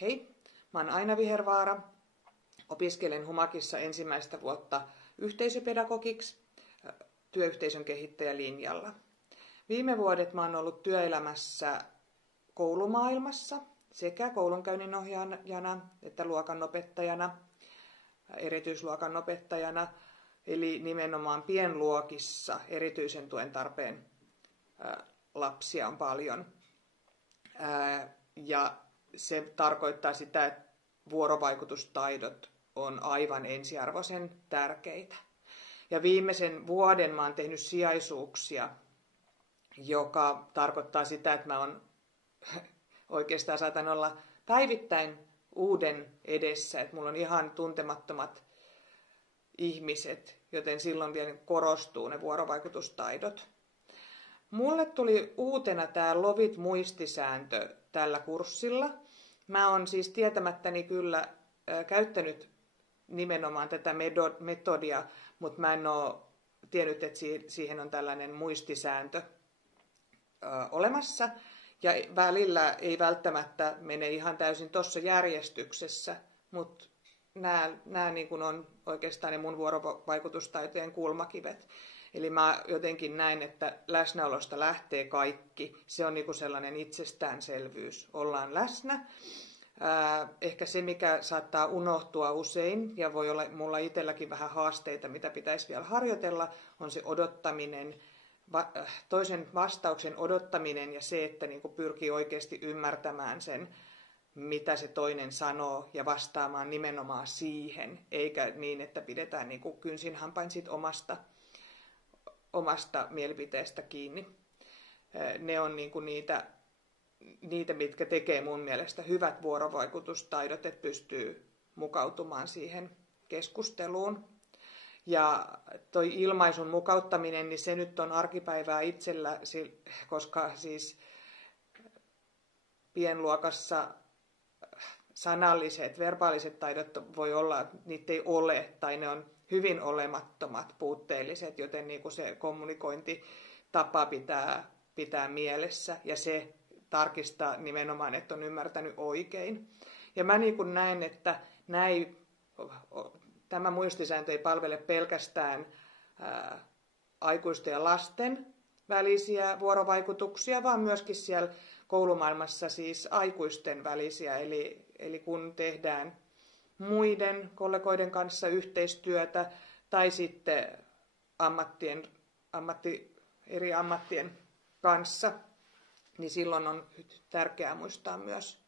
Hei, mä oon Aina Vihervaara. Opiskelen Humakissa ensimmäistä vuotta yhteisöpedagogiksi työyhteisön kehittäjälinjalla. Viime vuodet mä oon ollut työelämässä koulumaailmassa sekä koulunkäynninohjaajana että luokanopettajana, erityisluokanopettajana, eli nimenomaan pienluokissa erityisen tuen tarpeen lapsia on paljon. Ja se tarkoittaa sitä, että vuorovaikutustaidot on aivan ensiarvoisen tärkeitä. Ja viimeisen vuoden mä oon tehnyt sijaisuuksia, joka tarkoittaa sitä, että mä oon oikeastaan saatan olla päivittäin uuden edessä, että mulla on ihan tuntemattomat ihmiset, joten silloin vielä korostuu ne vuorovaikutustaidot. Mulle tuli uutena tämä Lovit-muistisääntö tällä kurssilla. Mä oon siis tietämättäni kyllä käyttänyt nimenomaan tätä metodia, mutta mä en ole tiennyt, että siihen on tällainen muistisääntö olemassa. Ja välillä ei välttämättä mene ihan täysin tuossa järjestyksessä, mutta nämä niin kuin on oikeastaan ne mun vuorovaikutustaitojen kulmakivet. Eli mä jotenkin näin, että läsnäolosta lähtee kaikki. Se on niin kuin sellainen itsestäänselvyys. Ollaan läsnä. Ehkä se, mikä saattaa unohtua usein, ja voi olla mulla itselläkin vähän haasteita, mitä pitäisi vielä harjoitella, on se odottaminen, toisen vastauksen odottaminen ja se, että niin kuin pyrkii oikeasti ymmärtämään sen, mitä se toinen sanoo ja vastaamaan nimenomaan siihen, eikä niin, että pidetään niin kuin kynsin hampain sit omasta mielipiteestä kiinni. Ne on niin kuin niitä, mitkä tekee mun mielestä hyvät vuorovaikutustaidot, että pystyy mukautumaan siihen keskusteluun. Ja toi ilmaisun mukauttaminen, niin se nyt on arkipäivää itsellä, koska siis pienluokassa sanalliset, verbaaliset taidot voi olla, niitä ei ole, tai ne on hyvin olemattomat, puutteelliset, joten niin kuin se kommunikointitapa pitää mielessä, ja se tarkistaa nimenomaan, että on ymmärtänyt oikein. Ja mä niin kuin näen, että tämä muistisääntö ei palvele pelkästään aikuisten ja lasten välisiä vuorovaikutuksia, vaan myöskin siellä koulumaailmassa siis aikuisten välisiä. Eli kun tehdään muiden kollegoiden kanssa yhteistyötä tai sitten eri ammattien kanssa, niin silloin on tärkeää muistaa myös